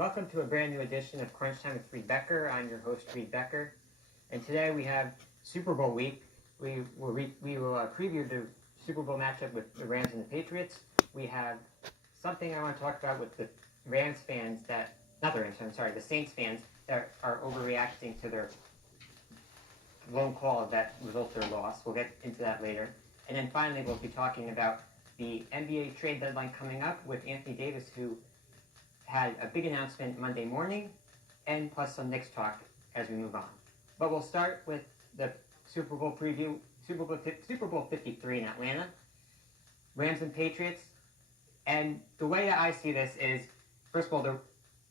Welcome to a brand new edition of Crunch Time with Reed Becker. I'm your host, Reed Becker. And today we have Super Bowl week. We will preview the Super Bowl matchup with the Rams and the Patriots. We have something I want to talk about with the Rams fans that, not the Rams fans, sorry, the Saints fans that are overreacting to their lone call that resulted in their loss. We'll get into that later. And then finally, we'll be talking about the NBA trade deadline coming up with Anthony Davis, who had a big announcement Monday morning, and plus some Knicks talk as we move on. But we'll start with the Super Bowl preview, Super Bowl 53 in Atlanta, Rams and Patriots. And the way I see this is, first of all, the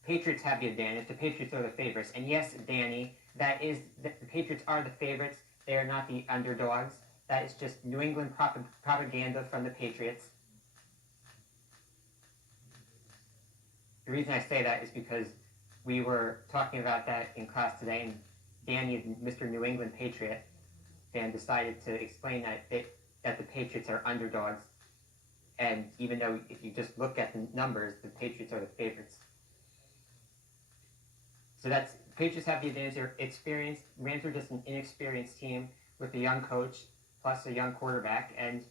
Patriots have the advantage. The Patriots are the favorites. And yes, Danny, the Patriots are the favorites. They are not the underdogs. That is just New England propaganda from the Patriots. The reason I say that is because we were talking about that in class today, and Danny, Mr. New England Patriot fan, decided to explain that the Patriots are underdogs. And even though if you just look at the numbers, the Patriots are the favorites. So Patriots have the advantage. They're experienced. Rams are just an inexperienced team with a young coach plus a young quarterback, and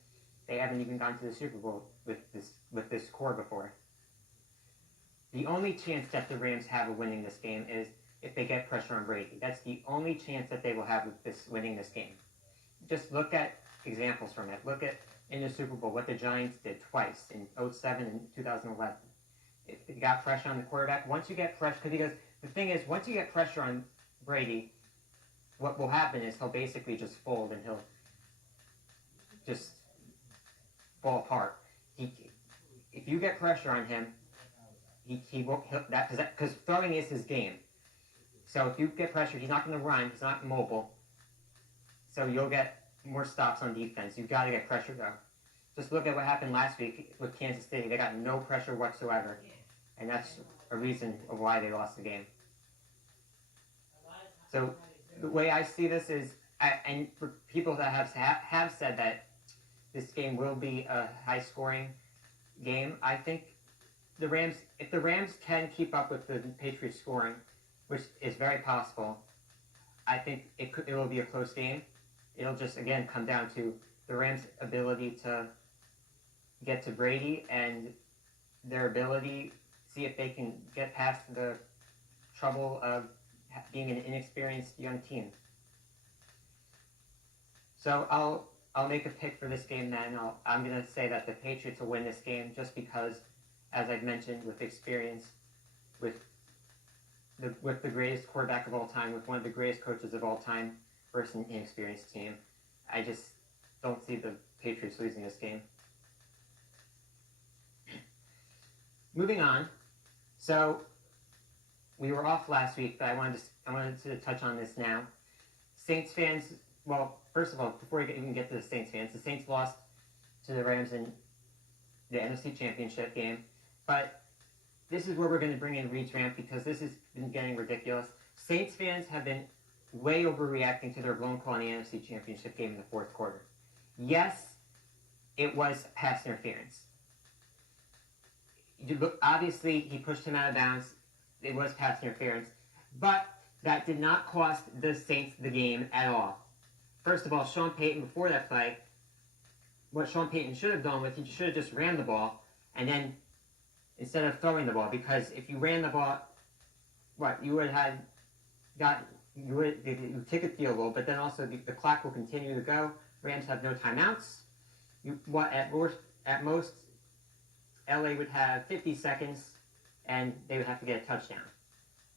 they haven't even gone to the Super Bowl with this core before. The only chance that the Rams have of winning this game is if they get pressure on Brady. That's the only chance that they will have with winning this game. Just look at examples from it. Look at in the Super Bowl what the Giants did twice in 2007 and 2011. If they got pressure on the quarterback, once you get pressure, because the thing is, once you get pressure on Brady, what will happen is he'll basically just fold and he'll just fall apart. If you get pressure on him, he won't, because throwing is his game. So if you get pressure, he's not going to run. He's not mobile. So you'll get more stops on defense. You've got to get pressure, though. Just look at what happened last week with Kansas City. They got no pressure whatsoever. And that's a reason of why they lost the game. So the way I see this is, and for people that have said that this game will be a high-scoring game, I think if the Rams can keep up with the Patriots scoring, which is very possible, I think it will be a close game. It'll just, again, come down to the Rams' ability to get to Brady and their ability, see if they can get past the trouble of being an inexperienced young team. So I'll make a pick for this game then. I'm going to say that the Patriots will win this game just because, as I've mentioned, with experience, with the greatest quarterback of all time, with one of the greatest coaches of all time versus an inexperienced team, I just don't see the Patriots losing this game. Moving on. So we were off last week, but I wanted to touch on this now. Saints fans, well, first of all, before we even get to the Saints fans, the Saints lost to the Rams in the NFC Championship game. But this is where we're going to bring in Reed's rant because this has been getting ridiculous. Saints fans have been way overreacting to their blown call in the NFC Championship game in the fourth quarter. Yes, it was pass interference. Obviously, he pushed him out of bounds. It was pass interference. But that did not cost the Saints the game at all. First of all, Sean Payton, before that play, what Sean Payton should have done was he should have just ran the ball and then instead of throwing the ball, because if you ran the ball, you would have you take a field goal, but then also the clock will continue to go. Rams have no timeouts. At most, LA would have 50 seconds, and they would have to get a touchdown.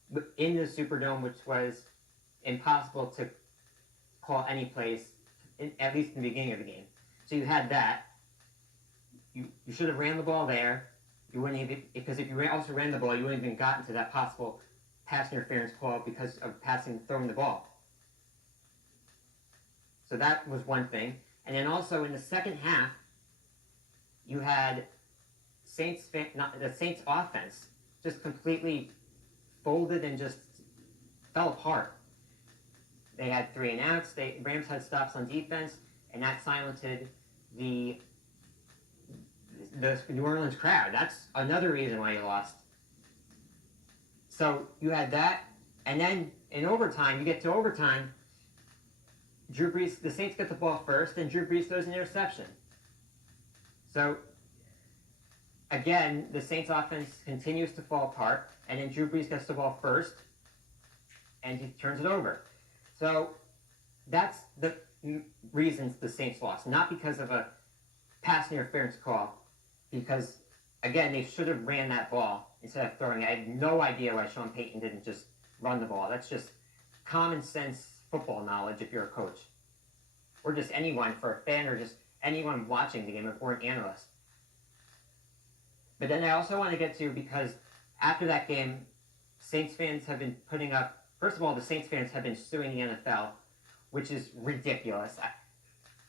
But in the Superdome, which was impossible to call any place, at least in the beginning of the game. So you had that. You should have ran the ball there. You wouldn't even, because if you also ran the ball, you wouldn't even gotten to that possible pass interference call because of throwing the ball. So that was one thing. And then also in the second half, you had the Saints offense just completely folded and just fell apart. They had 3 and outs. Rams had stops on defense, and that silenced the New Orleans crowd. That's another reason why you lost. So you had that, and then in overtime, you get to overtime. Drew Brees, the Saints get the ball first, and Drew Brees throws an interception. So again, the Saints offense continues to fall apart, and then Drew Brees gets the ball first, and he turns it over. So that's the reasons the Saints lost, not because of a pass interference call, because again, they should have ran that ball instead of throwing it. I have no idea why Sean Payton didn't just run the ball. That's just common sense football knowledge if you're a coach. Or just anyone, for a fan, or just anyone watching the game, or an analyst. But then I also want to get to, because after that game, Saints fans have been putting up, first of all, the Saints fans have been suing the NFL, which is ridiculous.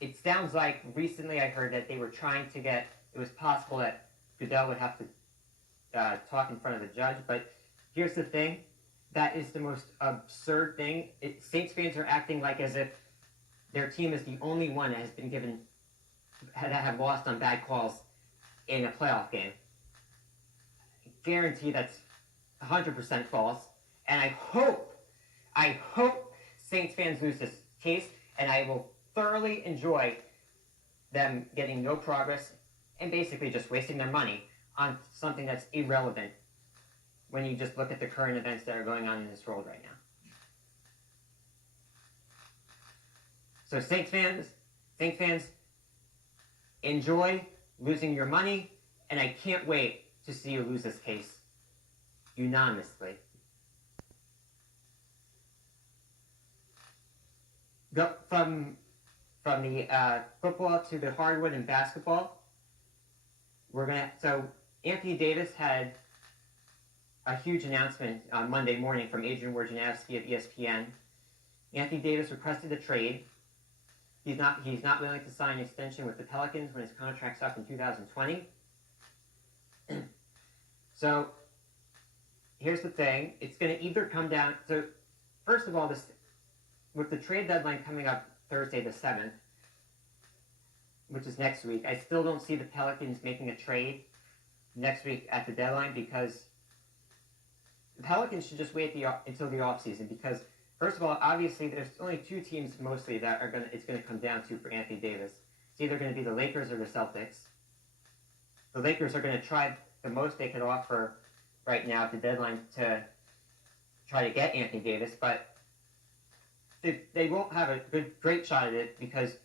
It sounds like recently I heard that they were trying to get, it was possible that Goodell would have to talk in front of the judge, but here's the thing, that is the most absurd thing. Saints fans are acting like as if their team is the only one that has been given, that have lost on bad calls in a playoff game. I guarantee that's 100% false, and I hope Saints fans lose this case, and I will thoroughly enjoy them getting no progress and basically just wasting their money on something that's irrelevant when you just look at the current events that are going on in this world right now. So Saints fans, enjoy losing your money, and I can't wait to see you lose this case unanimously. Go from the football to the hardwood and basketball. So Anthony Davis had a huge announcement on Monday morning from Adrian Wojnarowski of ESPN. Anthony Davis requested a trade. He's not willing to sign an extension with the Pelicans when his contract's up in 2020. So here's the thing. It's going to either come down. So first of all, with the trade deadline coming up Thursday the 7th, which is next week, I still don't see the Pelicans making a trade next week at the deadline, because the Pelicans should just wait until the offseason, because first of all, obviously there's only two teams mostly that it's going to come down to for Anthony Davis. It's either going to be the Lakers or the Celtics. The Lakers are going to try the most they could offer right now at the deadline to try to get Anthony Davis, but they won't have a great shot at it, because,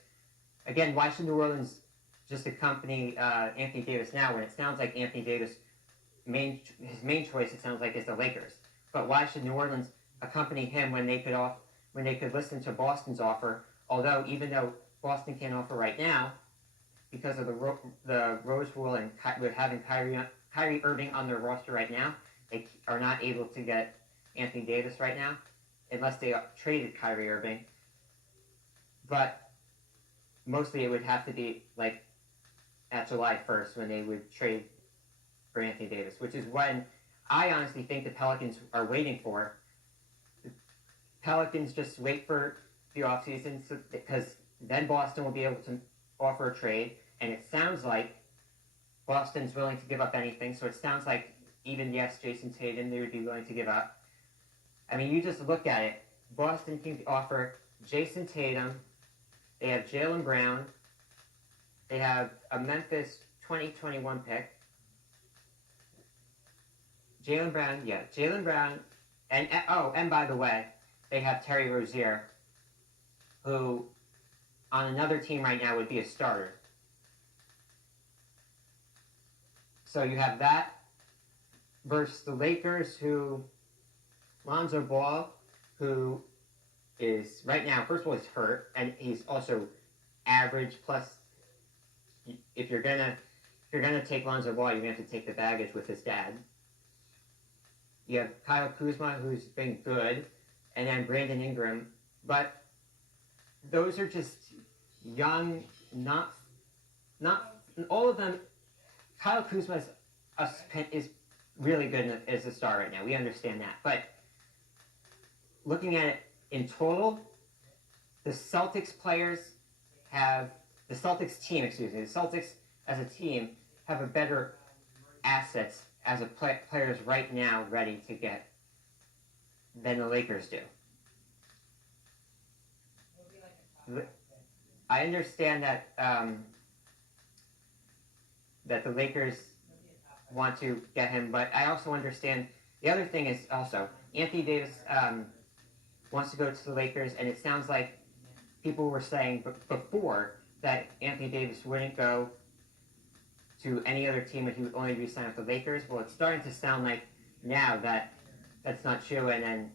again, why should New Orleans just accompany Anthony Davis now when it sounds like Anthony Davis, his main choice, it sounds like, is the Lakers? But why should New Orleans accompany him when they could listen to Boston's offer? Although, even though Boston can't offer right now, because of the Rose Rule and with having Kyrie Irving on their roster right now, they are not able to get Anthony Davis right now, unless they traded Kyrie Irving. But mostly it would have to be like at July 1st when they would trade for Anthony Davis, which is when I honestly think the Pelicans are waiting for. The Pelicans just wait for the offseason, because then Boston will be able to offer a trade, and it sounds like Boston's willing to give up anything, so it sounds like even, yes, Jason Tatum, they would be willing to give up. I mean, you just look at it. Boston can offer Jason Tatum. They have Jaylen Brown. They have a Memphis 2021 pick. Jaylen Brown. And by the way, they have Terry Rozier, who on another team right now would be a starter. So you have that versus the Lakers, who Lonzo Ball, who is right now, first of all, he's hurt, and he's also average. Plus, if you're gonna take Lonzo Ball, you're gonna have to take the baggage with his dad. You have Kyle Kuzma, who's been good, and then Brandon Ingram, but those are just young, not all of them. Kyle Kuzma is really good as a star right now. We understand that, but looking at it in total, the Celtics as a team have a better assets as players right now ready to get than the Lakers do. I understand that that the Lakers want to get him, but I also understand the other thing is also Anthony Davis wants to go to the Lakers, and it sounds like people were saying before that Anthony Davis wouldn't go to any other team and he would only re-sign with the Lakers. Well, it's starting to sound like now that that's not true, and then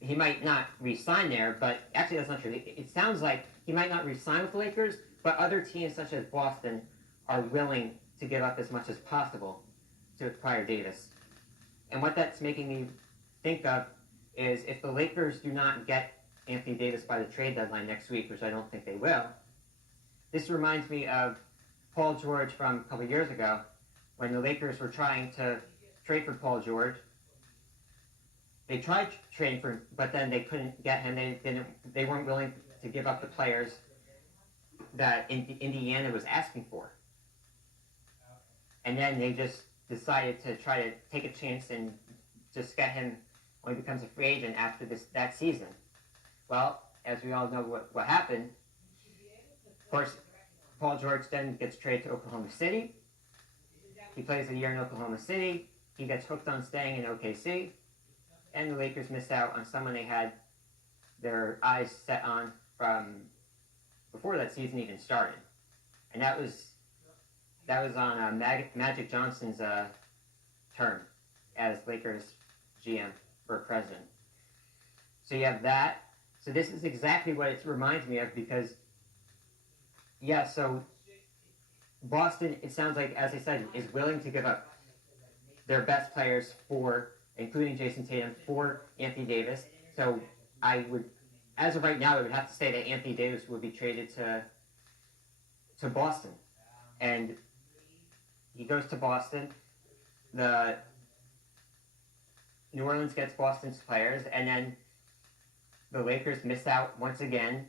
he might not re-sign there, but actually that's not true. It sounds like he might not re-sign with the Lakers, but other teams such as Boston are willing to give up as much as possible to acquire Davis. And what that's making me think of is if the Lakers do not get Anthony Davis by the trade deadline next week, which I don't think they will, this reminds me of Paul George from a couple years ago when the Lakers were trying to trade for Paul George. They tried trading for him, but then they couldn't get him. They weren't willing to give up the players that Indiana was asking for. And then they just decided to try to take a chance and just get him when he becomes a free agent after that season. Well, as we all know what happened, of course, Paul George then gets traded to Oklahoma City. He plays a year in Oklahoma City. He gets hooked on staying in OKC. And the Lakers missed out on someone they had their eyes set on from before that season even started. And that was on Magic Johnson's term as Lakers GM or president. So you have that. So this is exactly what it reminds me of because, yeah, so Boston, it sounds like, as I said, is willing to give up their best players for, including Jason Tatum, for Anthony Davis. So I would, as of right now, I would have to say that Anthony Davis would be traded to Boston. And he goes to Boston. The New Orleans gets Boston's players, and then the Lakers miss out once again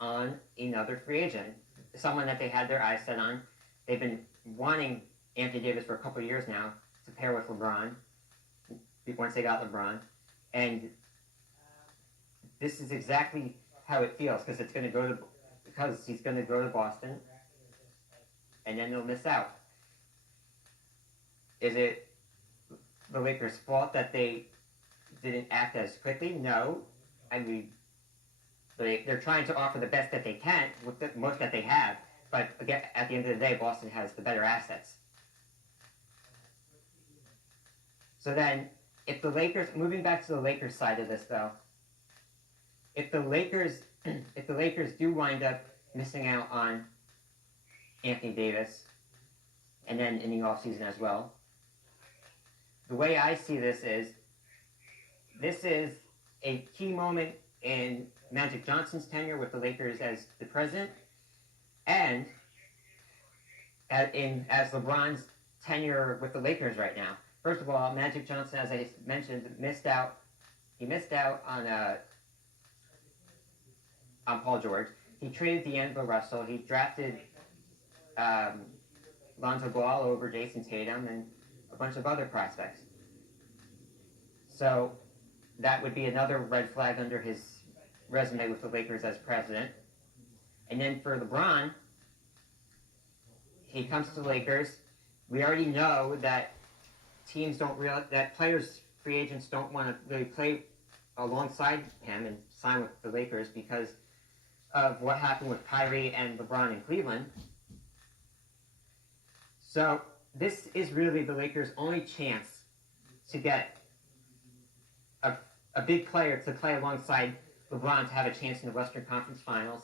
on another free agent, someone that they had their eyes set on. They've been wanting Anthony Davis for a couple of years now to pair with LeBron once they got LeBron. And this is exactly how it feels because he's going to go to Boston, and then they'll miss out. Is it the Lakers' fault that they didn't act as quickly? No. I mean, they're trying to offer the best that they can with the most that they have. But again, at the end of the day, Boston has the better assets. So then, if the Lakers, moving back to the Lakers side of this though, if the Lakers do wind up missing out on Anthony Davis, and then in the offseason as well, the way I see this is a key moment in Magic Johnson's tenure with the Lakers as the president, and as LeBron's tenure with the Lakers right now. First of all, Magic Johnson, as I mentioned, missed out on Paul George. He traded D'Angelo Russell. He drafted Lonzo Ball over Jason Tatum and a bunch of other prospects. So that would be another red flag under his resume with the Lakers as president. And then for LeBron, he comes to the Lakers. We already know that players, free agents don't want to really play alongside him and sign with the Lakers because of what happened with Kyrie and LeBron in Cleveland. So this is really the Lakers' only chance to get a big player to play alongside LeBron to have a chance in the Western Conference Finals,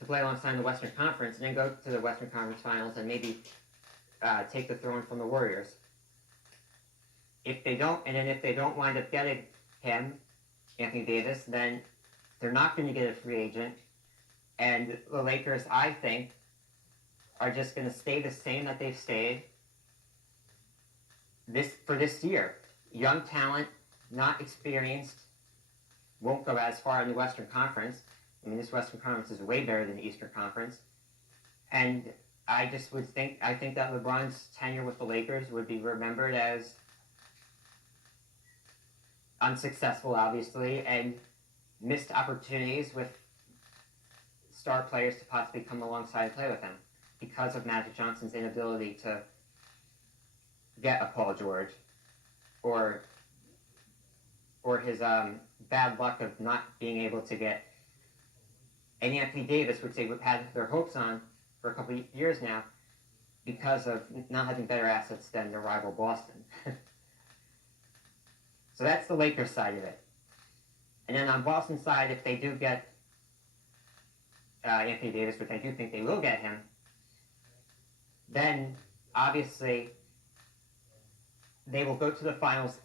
to play alongside the Western Conference, and then go to the Western Conference Finals and maybe take the throne from the Warriors. If they don't wind up getting him, Anthony Davis, then they're not going to get a free agent, and the Lakers, I think, are just going to stay the same that they've stayed for this year. Young talent, not experienced, won't go as far in the Western Conference. I mean, this Western Conference is way better than the Eastern Conference. And I think that LeBron's tenure with the Lakers would be remembered as unsuccessful, obviously, and missed opportunities with star players to possibly come alongside and play with him because of Magic Johnson's inability to get a Paul George, or his bad luck of not being able to get an Anthony Davis, which they've had their hopes on for a couple of years now, because of not having better assets than their rival Boston. So that's the Lakers side of it. And then on Boston's side, if they do get Anthony Davis, which I do think they will get him, then obviously they will go to the finals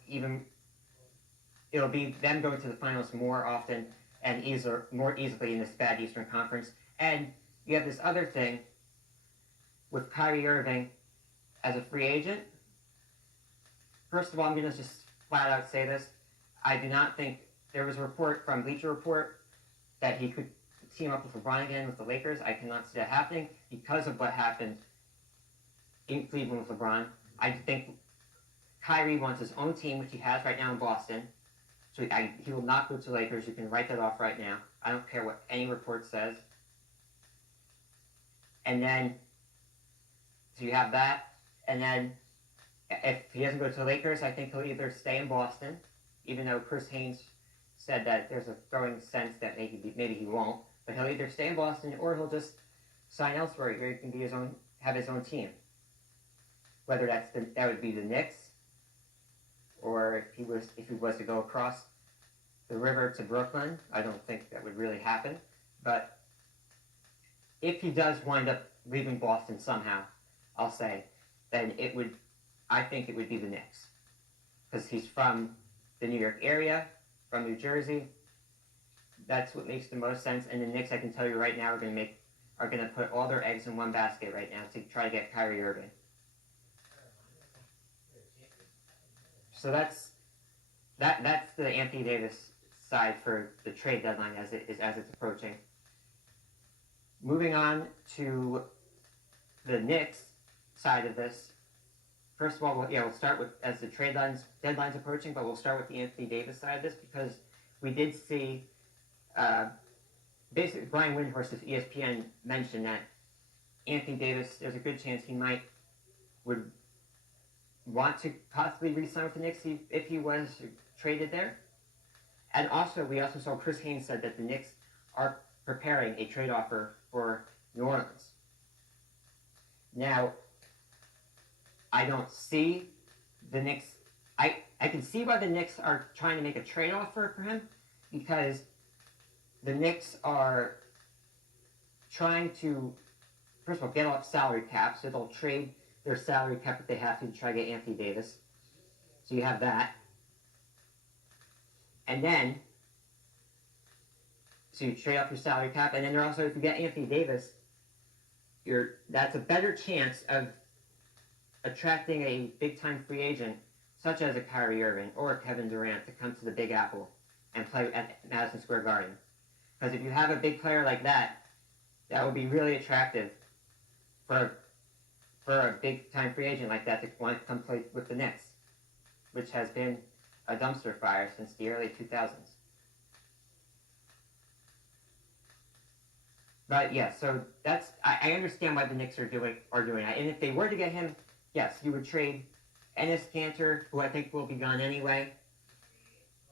it'll be them going to the finals more often and more easily in this bad Eastern Conference. And you have this other thing with Kyrie Irving as a free agent. First of all, I'm going to just flat out say this. I do not think there was a report from Bleacher Report that he could team up with LeBron again with the Lakers. I cannot see that happening because of what happened in Cleveland with LeBron. I think Kyrie wants his own team, which he has right now in Boston. So he will not go to the Lakers. You can write that off right now. I don't care what any report says. And then, so you have that. And then, if he doesn't go to the Lakers, I think he'll either stay in Boston, even though Chris Haynes said that there's a growing sense that maybe he won't. But he'll either stay in Boston or he'll just sign elsewhere where he can have his own team. Whether that would be the Knicks, or if he was to go across the river to Brooklyn. I don't think that would really happen. But if he does wind up leaving Boston somehow, I'll say, then I think it would be the Knicks. Because he's from the New York area, from New Jersey. That's what makes the most sense. And the Knicks, I can tell you right now, are going to put all their eggs in one basket right now to try to get Kyrie Irving. So that's the Anthony Davis side for the trade deadline as it's approaching. Moving on to the Knicks side of this. First of all, we'll start with as the trade deadline's approaching, but we'll start with the Anthony Davis side of this because we did see basically Brian Windhorst of ESPN mentioned that Anthony Davis, there's a good chance he would want to possibly re-sign with the Knicks if he was traded there. And we also saw Chris Haynes said that the Knicks are preparing a trade offer for New Orleans. Now, I don't see the Knicks. I can see why the Knicks are trying to make a trade offer for him, because the Knicks are trying to, first of all, get off salary cap, so they'll trade their salary cap if they have to try to get Anthony Davis. So you have that. And then, so you trade off your salary cap, and then they're also, if you get Anthony Davis, that's a better chance of attracting a big-time free agent, such as a Kyrie Irving or a Kevin Durant, to come to the Big Apple and play at Madison Square Garden. Because if you have a big player like that, that would be really attractive for a big-time free agent like that to want to come play with the Knicks, which has been a dumpster fire since the early 2000s. But yeah, so I understand why the Knicks are doing that. And if they were to get him, yes, you would trade Enes Kanter, who I think will be gone anyway,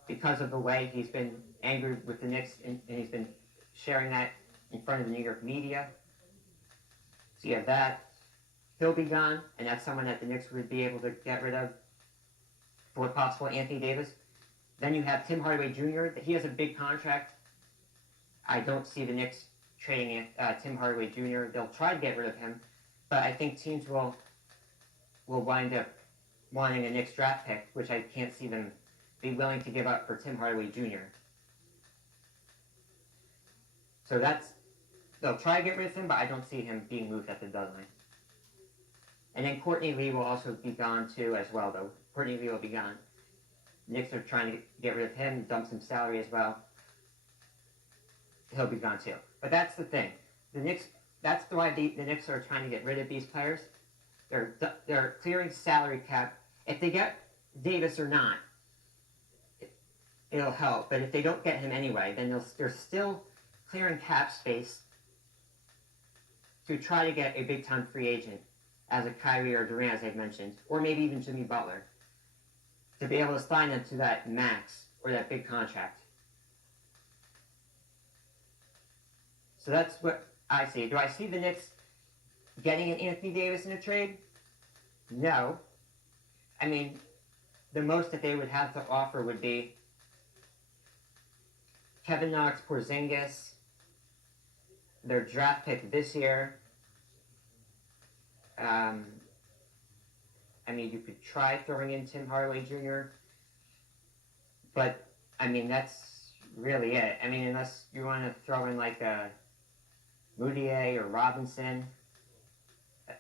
because of the way he's been angry with the Knicks, and he's been sharing that in front of the New York media. So you have that. He'll be gone, and that's someone that the Knicks would be able to get rid of for possible Anthony Davis. Then you have Tim Hardaway Jr. He has a big contract. I don't see the Knicks trading Tim Hardaway Jr. They'll try to get rid of him, but I think teams will wind up wanting a Knicks draft pick, which I can't see them be willing to give up for Tim Hardaway Jr. So they'll try to get rid of him, but I don't see him being moved at the deadline. And then Courtney Lee will also be gone too as well, though. Courtney Lee will be gone. Knicks are trying to get rid of him, dump some salary as well. He'll be gone too. But that's the thing. That's why the Knicks are trying to get rid of these players. They're clearing salary cap. If they get Davis or not, it'll help. But if they don't get him anyway, then they're still clearing cap space to try to get a big-time free agent as a Kyrie or Durant, as I've mentioned, or maybe even Jimmy Butler, to be able to sign them to that max or that big contract. So that's what I see. Do I see the Knicks getting an Anthony Davis in a trade? No. I mean, the most that they would have to offer would be Kevin Knox, Porzingis, their draft pick this year. I mean, you could try throwing in Tim Hardaway Jr., but, I mean, that's really it. I mean, unless you want to throw in, like, a Moutier or Robinson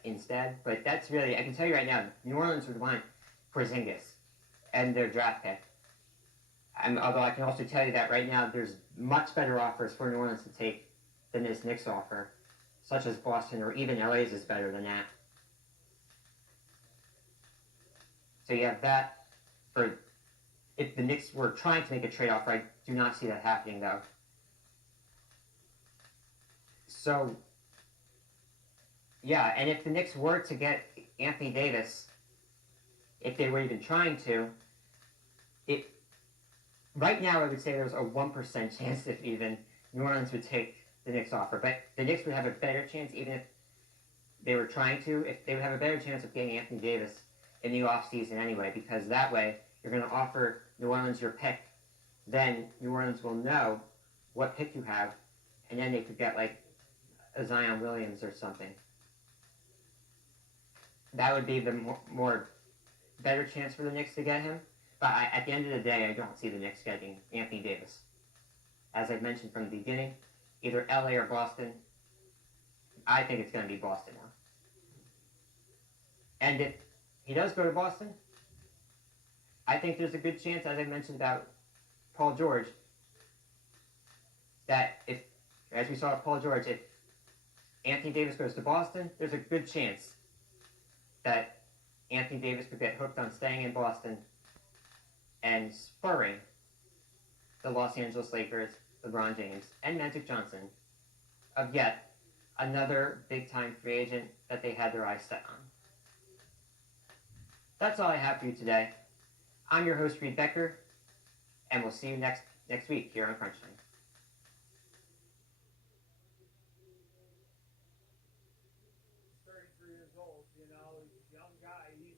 instead. But that's really, I can tell you right now, New Orleans would want Porzingis and their draft pick. Although I can also tell you that right now there's much better offers for New Orleans to take than this Knicks offer, such as Boston or even LA's is better than that. So you have that for if the Knicks were trying to make a trade offer. I do not see that happening though. So yeah, and if the Knicks were to get Anthony Davis, if they were even trying to, right now I would say there's a 1% chance if even New Orleans would take the Knicks offer. But the Knicks would have a better chance even if they were trying to. If they would have a better chance of getting Anthony Davis in the offseason anyway, because that way you're going to offer New Orleans your pick. Then New Orleans will know what pick you have, and then they could get like a Zion Williams or something. That would be the more better chance for the Knicks to get him. But at the end of the day, I don't see the Knicks getting Anthony Davis. As I've mentioned from the beginning, either LA or Boston. I think it's going to be Boston now. And if he does go to Boston, I think there's a good chance, as I mentioned about Paul George, that if, as we saw with Paul George, if Anthony Davis goes to Boston, there's a good chance that Anthony Davis could get hooked on staying in Boston and spurring the Los Angeles Lakers, LeBron James, and Magic Johnson of yet another big-time free agent that they had their eyes set on. That's all I have for you today. I'm your host, Reed Becker, and we'll see you next week here on Crunch Time. 33 years old, you know, young guy. He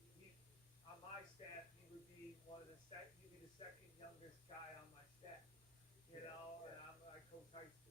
on my staff, he would be he'd be the second youngest guy on my staff, you know, and I coach high school.